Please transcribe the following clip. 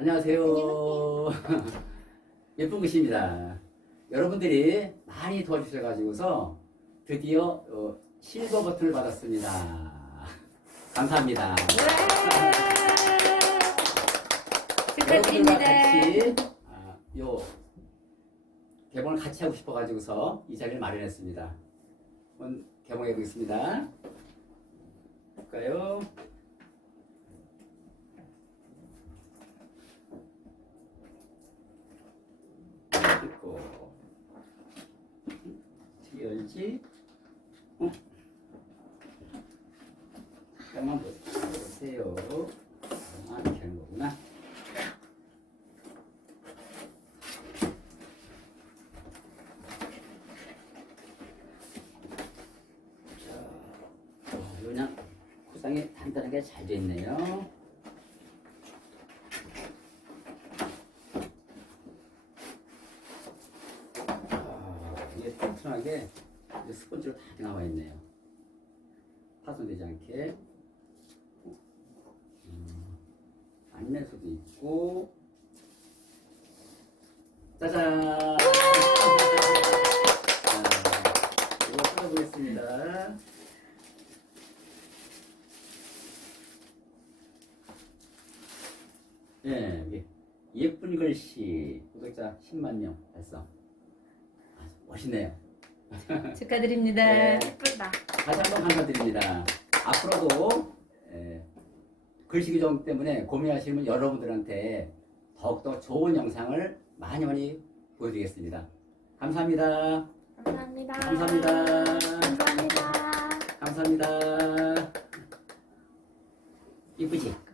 안녕하세요. 예쁜 글씨입니다. 여러분들이 많이 도와주셔가지고서 드디어 어, 실버 버튼을 받았습니다. 감사합니다. 여러분들과 축하드립니다. 같이 아, 요 개봉을 같이 하고 싶어가지고서 이 자리를 마련했습니다. 한번 개봉해 보겠습니다. 볼까요? 있고 열지? 어? 잠깐만 보세요. 아, 이렇게 하는 거구나. 그냥 구상이 단단하게 잘 돼 있네요. 아, 이게 튼튼하게 스펀지로 다 나와 있네요. 파손되지 않게. 음, 안내서도 있고. 짜잔! 자, 이거 뜯어보겠습니다. 예, 예. 예쁜 글씨 구독자 10만 명 달성. 아, 멋있네요. 축하드립니다. 네. 예쁘다. 다시 한번 감사드립니다. 앞으로도 예, 글씨 교정 때문에 고민하시는 여러분들한테 더욱더 좋은 영상을 많이 많이 보여드리겠습니다. 감사합니다. 감사합니다. 감사합니다. 감사합니다. 감사합니다. 이쁘지?